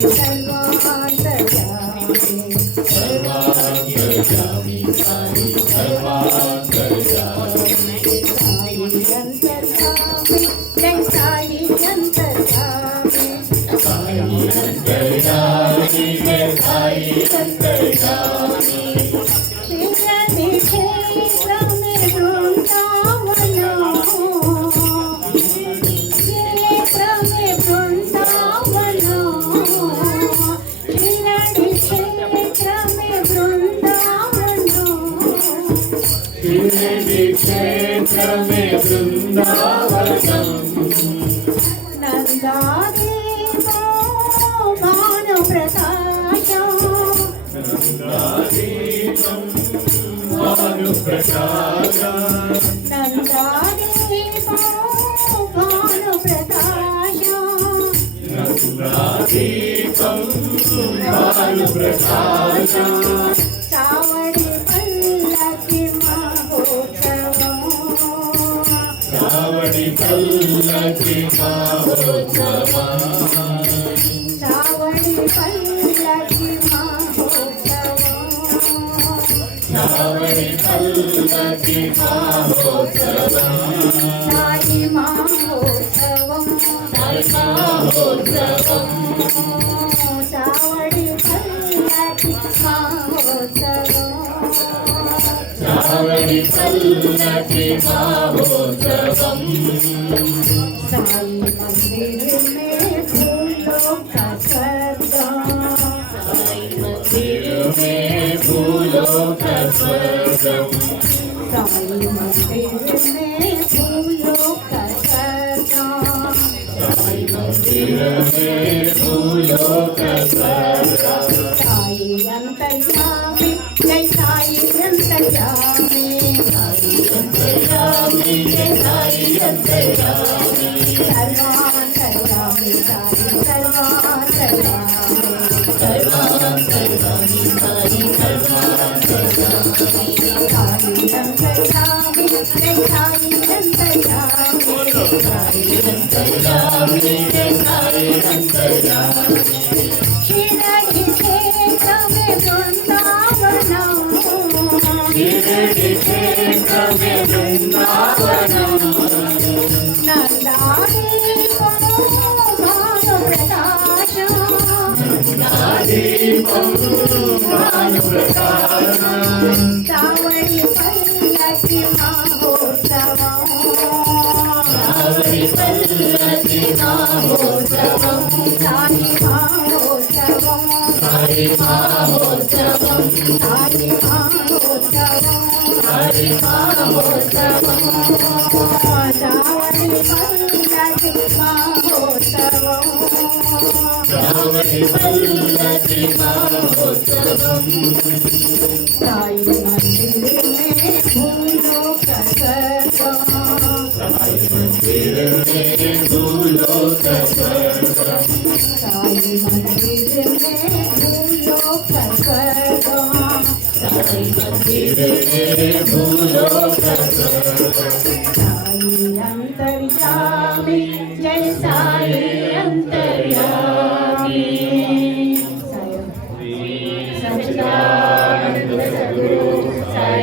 सर्वांतर्यामी साई सर्वांतर्यामी साई अंतर्यामी साई अंतर्यामी साई अंतर्यामी शिरडी क्षेत्र में वृंदावन क्षेत्र में वृंदावन शिरडी क्षेत्र में वृंदावन शिरडी क्षेत्र में वृंदावन नंदादेवो भानुप्रकाश नंदादेवं भानुप्रकाश नंदादेवो भानुप्रकाश नंदादेवं भानुप्रकाश चावड़ी पल्लकी महोत्सवं चावड़ी पल्लकी महोत्सवं चावड़ी पल्लकी महोत्सवं चावड़ी पल्लकी महोत्सवं साई महोत्सवं साई महोत्सवं चावड़ी पल्लकी महोत्सवं चावड़ी पल्लकी महोत्सवं साई मंदिर में फूलों का स्वर्गम साई मंदिर में फूलों का स्वर्गम साई मंदिर में फूलों का स्वर्गम साई मंदिर में फूलों का स्वर्गम साई अंतर्यामी जय साई अंतर्यामी साई अंतर्यामी जय साई अंतर्यामी सर्वांतर्यामी साई सर्वांतर्यामी सर्वांतर्यामी साई सर्वांतर्यामी साई अंतर्यामी जय साई अंतर्यामी साई अंतर्यामी जय साई अंतर्यामी शिरडी क्षेत्र में वृंदावन शिरडी क्षेत्र में वृंदावन नंदादेवो भानुप्रकाश नंदादेवं भानुप्रकाश चावड़ी पल्लकी महोत्सवं चावड़ी पल्लकी महोत्सवं साई महोत्सवं साई महोत्सवं साई महोत्सवं साई महोत्सवं चावड़ी पल्लकी महोत्सवं चावड़ी पल्लकी महोत्सवं साई मंदिर में फूलों का स्वर्गम साई मंदिर में फूलों का